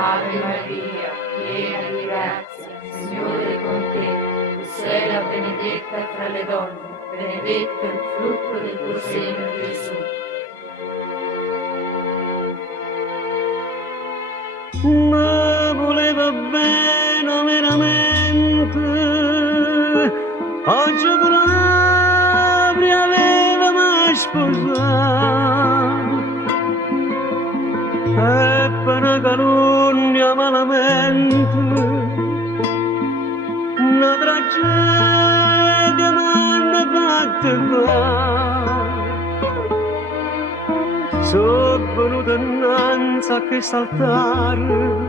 Ave Maria, piena di grazia, il Signore è con te. Tu sei la benedetta fra le donne, benedetto il frutto del tuo seno, Gesù. Ma voleva bene veramente, oggi proprio aveva mai sposato, e per una calunnia malamente, una tragedia m'hanno fatto fare. Sono venuto innanzi a quest'altare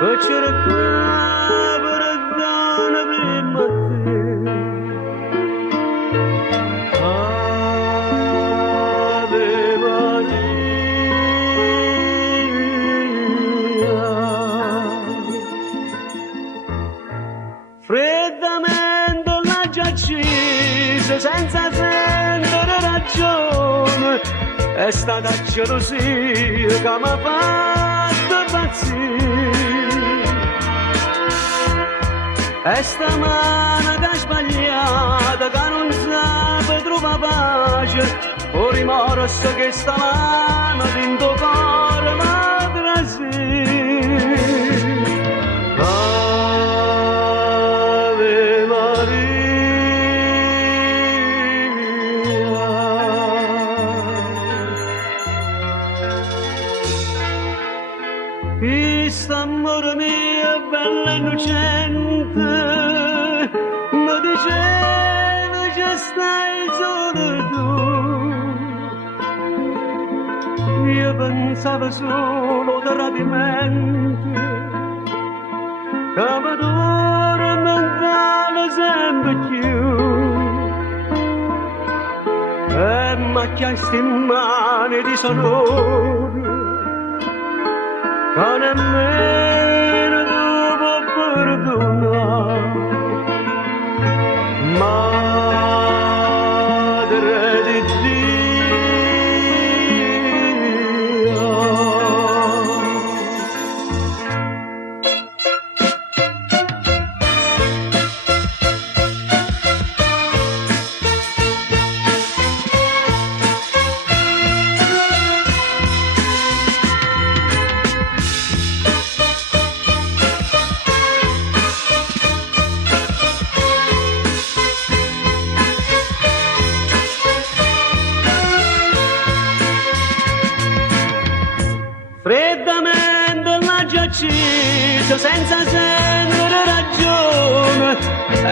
per cercare perdono prima a te. Ave Maria, freddamente l'ha già accesa senza sentire ragione. È stata gelosia che mi ha fatto impazzire. È sta mano che ha sbagliato, che non sa trovare pace. O rimorso che sta mano dentro cuore mi trasì. Ave Maria, questo amore mio è bello innocente, mi diceva che stai solo tu. Io pensavo solo di rapimento, che mi tormentava sempre più. E m'ha chiesto in mani di sonore, che nemmeno tu puoi perdonare. Madre di Dio, freddamente l'ha già accesa senza sentire ragione.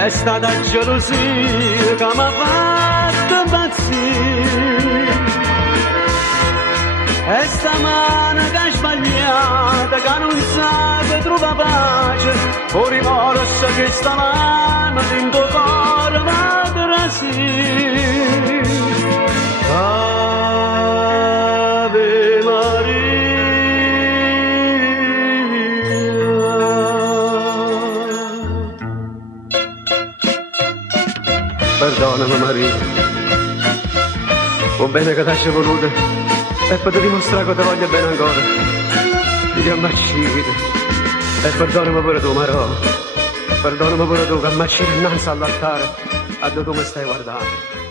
È stata gelosia che mi ha fatto impazzire. È sta mano che ha sbagliato, che non sa trovare pace. O rimorso che sta mano dentro cuore mi trasì. Ave Maria. Perdonami Maria, va bene che ti hai voluto e per dimostrare che ti voglio bene ancora. Io ammacciito e perdonami pure tu Marò, perdonami pure tu che ammacciito innanzi all'altare a dove tu mi stai guardando.